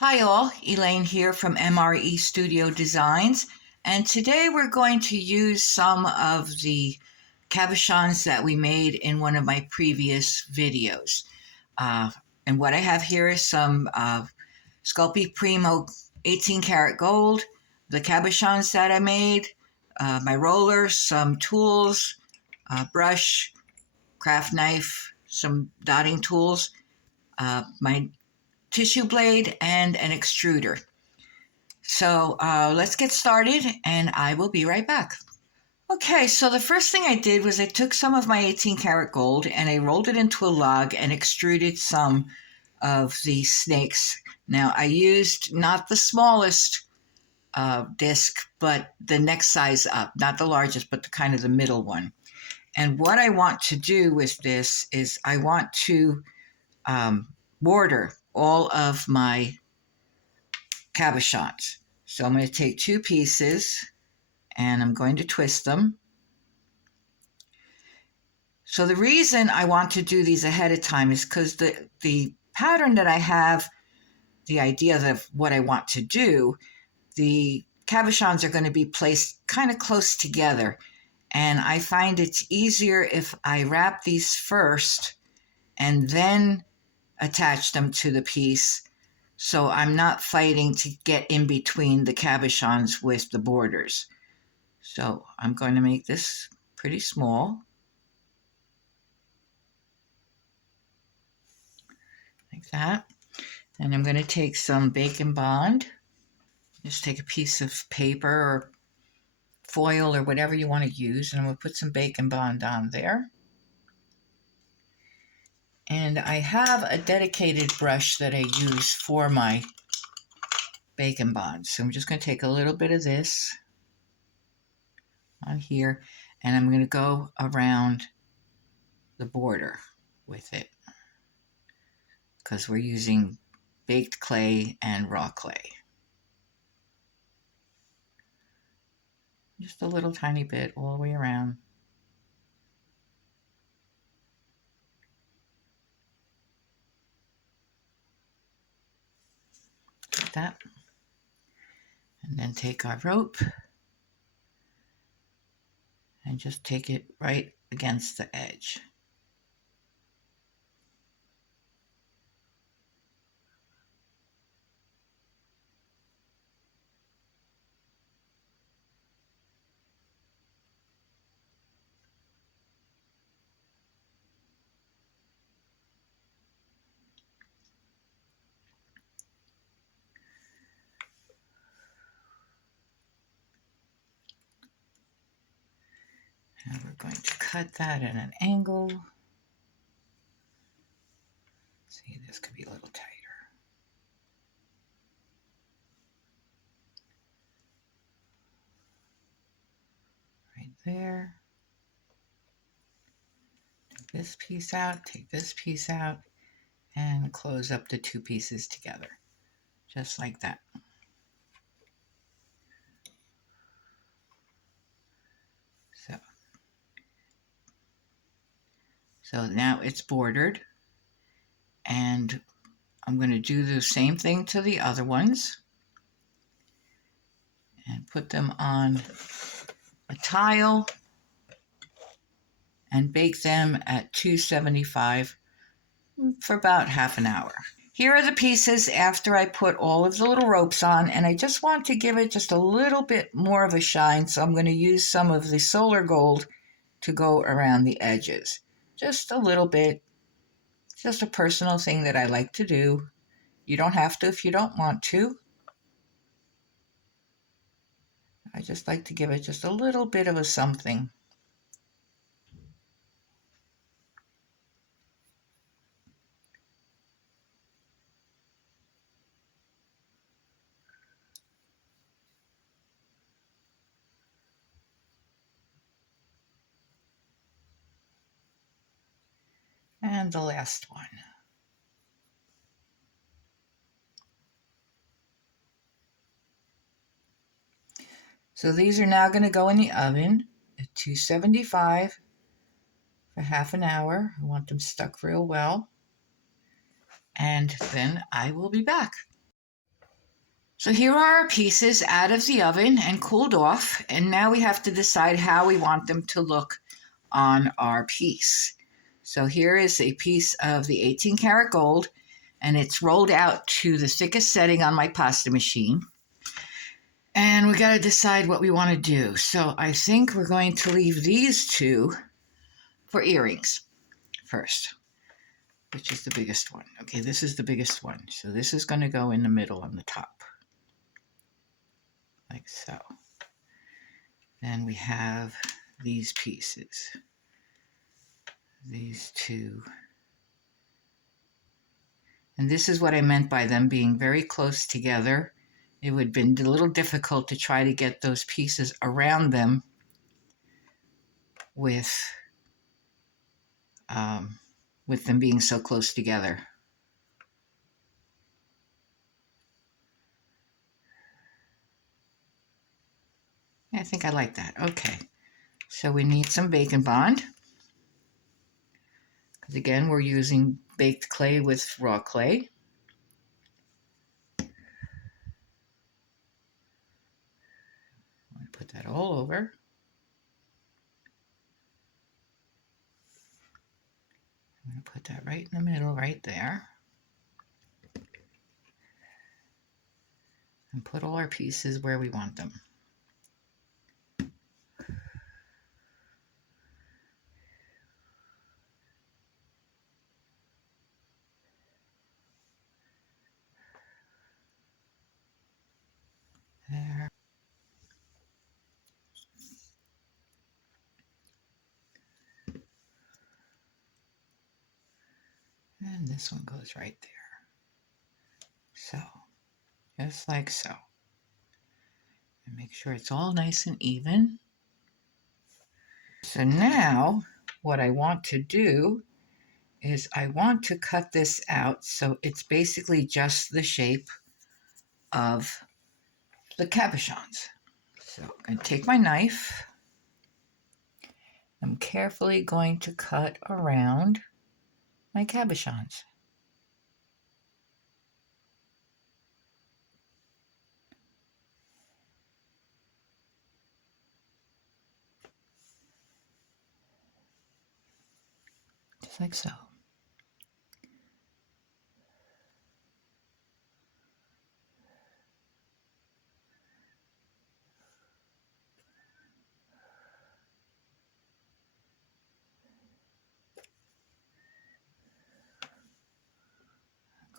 Hi all, Elaine here from MRE Studio Designs, and today we're going to use some of the cabochons that we made in one of my previous videos. Uh, and what I have here is some Sculpey Primo 18 karat gold, the cabochons that I made, my rollers, some tools, brush, craft knife, some dotting tools, my tissue blade, and an extruder. So let's get started and I will be right back. Okay, so the first thing I did was I took some of my 18 karat gold and I rolled it into a log and extruded some of the snakes. Now I used not the smallest disc, but the next size up, not the largest, but the kind of the middle one. And what I want to do with this is I want to border all of my cabochons. So I'm going to take two pieces and I'm going to twist them. So the reason I want to do these ahead of time is because the pattern that I have, the idea of what I want to do, the cabochons are going to be placed kind of close together. And I find it's easier if I wrap these first and then attach them to the piece. So I'm not fighting to get in between the cabochons with the borders. So I'm going to make this pretty small, like that. And I'm going to take some Bacon Bond. Just take a piece of paper or foil or whatever you want to use, and I'm going to put some Bacon Bond on there. And I have a dedicated brush that I use for my Bacon Bond. So I'm just going to take a little bit of this on here, and I'm going to go around the border with it because we're using baked clay and raw clay. Just a little tiny bit all the way around. Like that. And then take our rope and just take it right against the edge. And we're going to cut that at an angle. See, this could be a little tighter. Right there. Take this piece out, take this piece out, and close up the two pieces together. Just like that. So now it's bordered. And I'm going to do the same thing to the other ones. And put them on a tile and bake them at 275 for about half an hour. Here are the pieces after I put all of the little ropes on, and I just want to give it just a little bit more of a shine, so I'm going to use some of the solar gold to go around the edges. Just a little bit, just a personal thing that I like to do. You don't have to if you don't want to. I just like to give it just a little bit of a something. And the last one. So these are now going to go in the oven at 275 for half an hour. I want them stuck real well. And then I will be back. So here are our pieces out of the oven and cooled off, and now we have to decide how we want them to look on our piece. So here is a piece of the 18 karat gold, and it's rolled out to the thickest setting on my pasta machine. And we got to decide what we want to do. So I think we're going to leave these two for earrings first. Which is the biggest one? Okay, this is the biggest one. So this is going to go in the middle on the top. Like so. Then we have these pieces. These two. And this is what I meant by them being very close together. It would have been a little difficult to try to get those pieces around them with them being so close together. I think I like that. Okay, so we need some bacon bond. Because again, we're using baked clay with raw clay. I'm going to put that all over. I'm going to put that right in the middle, right there. And put all our pieces where we want them. There. And this one goes right there. So, just like so. And make sure it's all nice and even. So now, what I want to do is I want to cut this out so it's basically just the shape of the cabochons. So I'm going to take my knife. I'm carefully going to cut around my cabochons. Just like so.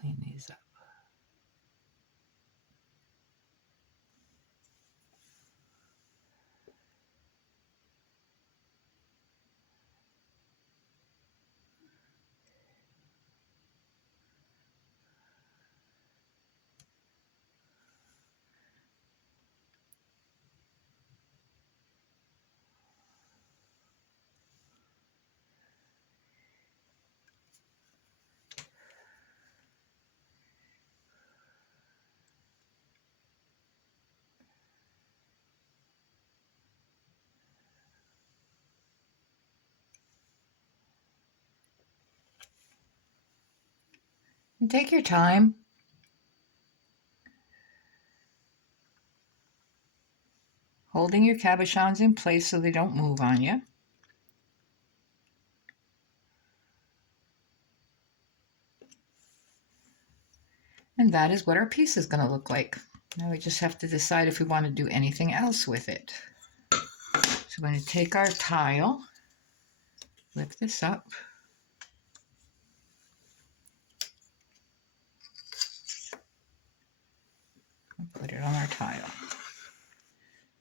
Clean these up. And take your time. Holding your cabochons in place so they don't move on you. And that is what our piece is going to look like. Now we just have to decide if we want to do anything else with it. So I'm going to take our tile, lift this up, and put it on our tile.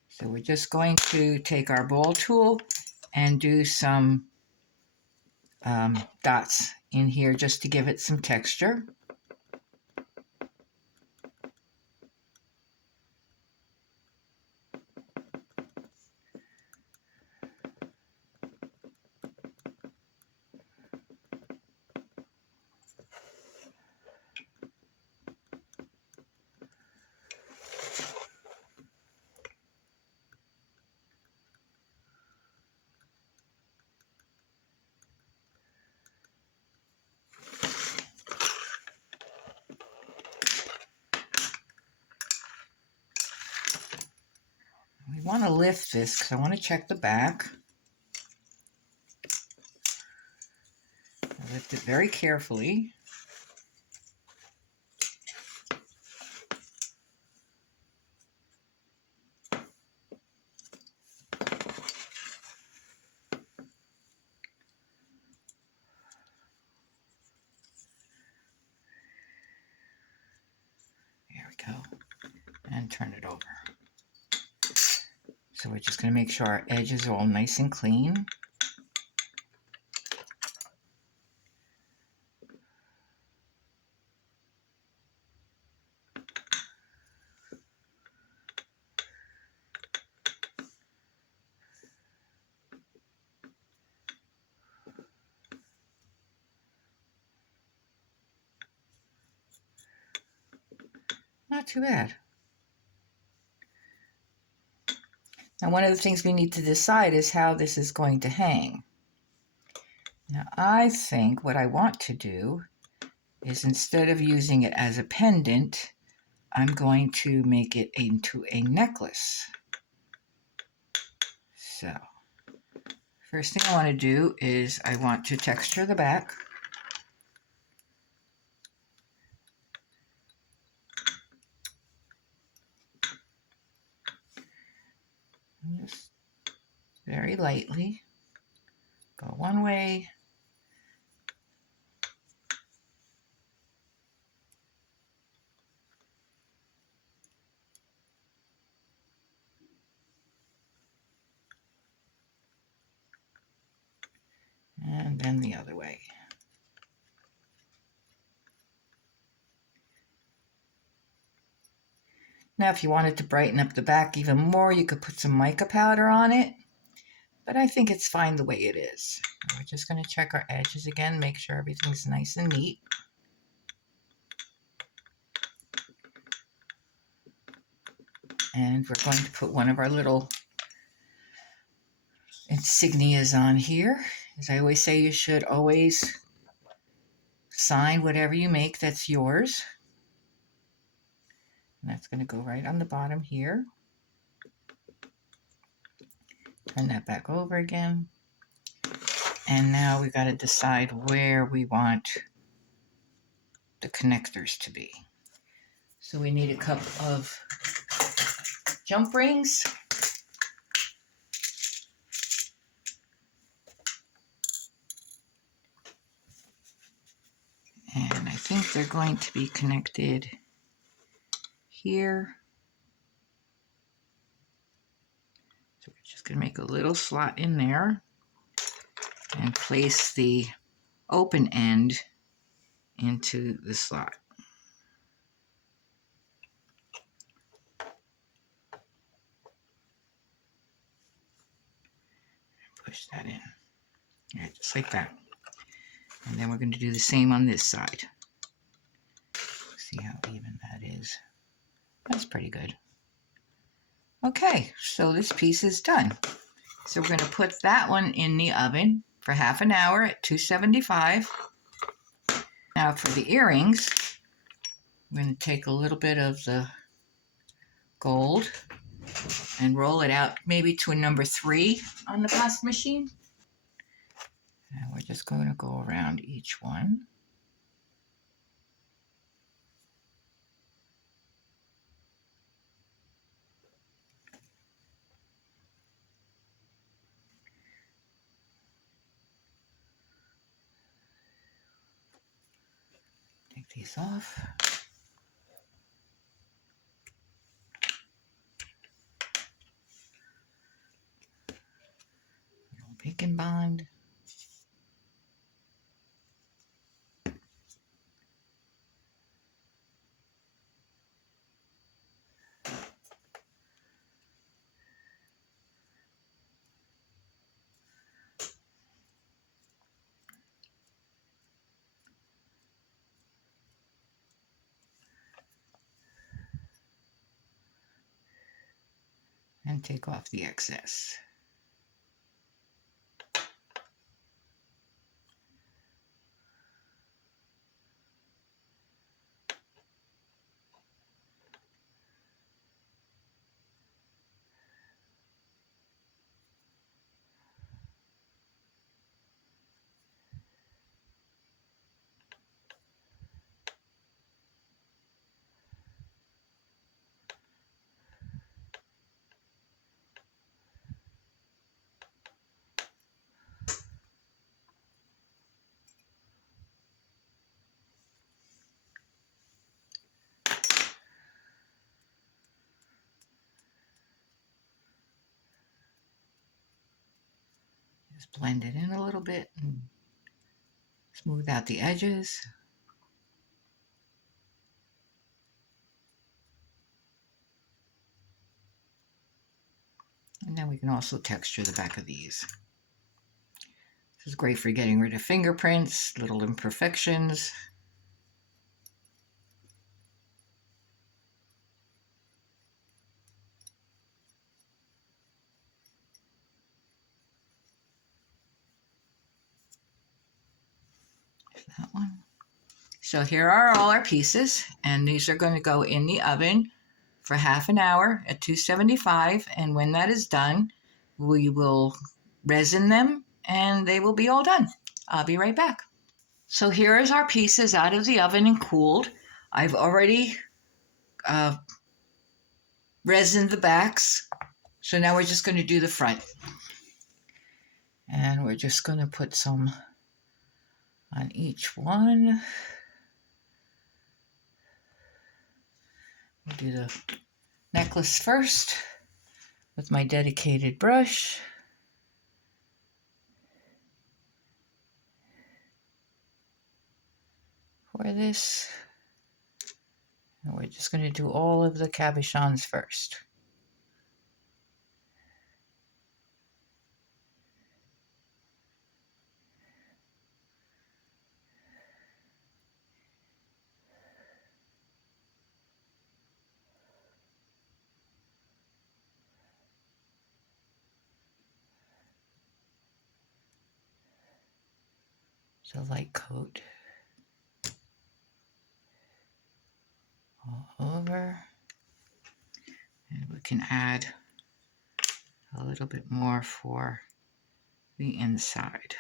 So we're just going to take our ball tool and do some dots in here just to give it some texture. I want to lift this because I want to check the back. I lift it very carefully. There we go. And turn it over. So we're just going to make sure our edges are all nice and clean. Not too bad. Now, one of the things we need to decide is how this is going to hang. Now, I think what I want to do is, instead of using it as a pendant, I'm going to make it into a necklace. So, first thing I want to do is I want to texture the back. Just very lightly go one way, and then the other way. Now, if you wanted to brighten up the back even more, you could put some mica powder on it, but I think it's fine the way it is. We're just going to check our edges again, make sure everything's nice and neat. And we're going to put one of our little insignias on here. As I always say, you should always sign whatever you make that's yours. And that's going to go right on the bottom here. Turn that back over again. And now we've got to decide where we want the connectors to be. So we need a couple of jump rings. And I think they're going to be connected here. So we're just going to make a little slot in there and place the open end into the slot. Push that in. Yeah, just like that. And then we're going to do the same on this side. See how even that is. That's pretty good. Okay, so this piece is done. So we're going to put that one in the oven for half an hour at 275. Now for the earrings, I'm going to take a little bit of the gold and roll it out maybe to a number 3 on the plastic machine. And we're just going to go around each one. Take these off. Bacon bond. And take off the excess. Just blend it in a little bit and smooth out the edges. And then we can also texture the back of these. This is great for getting rid of fingerprints, little imperfections. That one. So here are all our pieces, and these are going to go in the oven for half an hour at 275, and when that is done, we will resin them and they will be all done. I'll be right back. So here is our pieces out of the oven and cooled. I've already resined the backs, so now we're just going to do the front. And we're just going to put some on each one. We'll do the necklace first with my dedicated brush. For this, and we're just going to do all of the cabochons first. So light coat all over, and we can add a little bit more for the inside.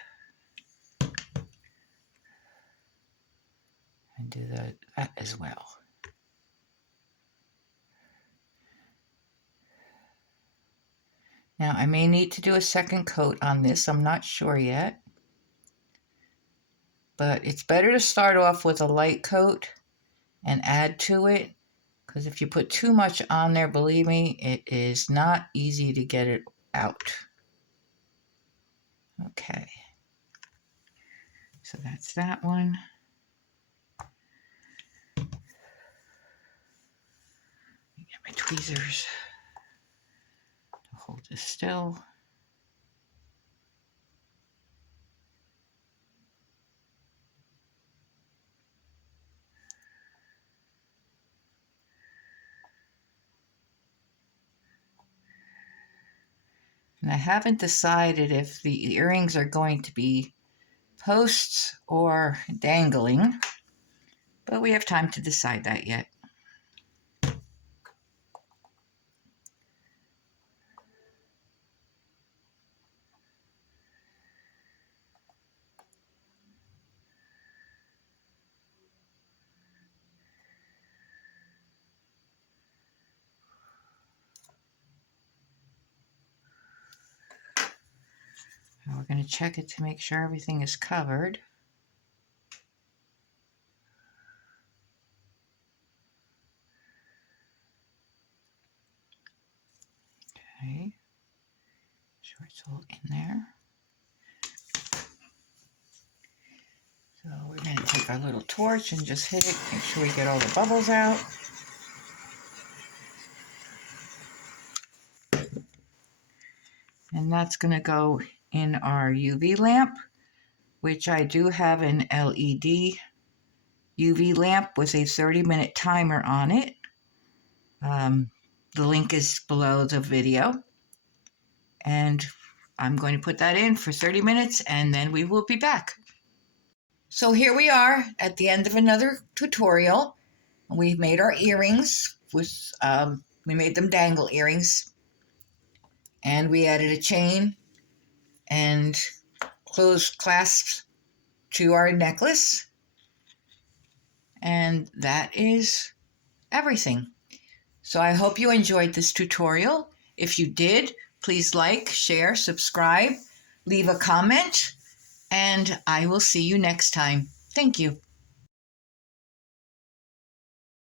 And do that as well. Now I may need to do a second coat on this, I'm not sure yet. But it's better to start off with a light coat and add to it, because if you put too much on there, believe me, it is not easy to get it out. Okay, so that's that one. Get my tweezers to hold this still. And I haven't decided if the earrings are going to be posts or dangling, but we have time to decide that yet. Now we're going to check it to make sure everything is covered. Okay, sure it's all in there. So we're going to take our little torch and just hit it, make sure we get all the bubbles out. And that's going to go in our UV lamp, which I do have an LED UV lamp with a 30-minute timer on it. The link is below the video. And I'm going to put that in for 30 minutes and then we will be back. So here we are at the end of another tutorial. We've made our earrings with, we made them dangle earrings. And we added a chain and closed clasps to our necklace. And that is everything. So I hope you enjoyed this tutorial. If you did, please like, share, subscribe, leave a comment, and I will see you next time. Thank you.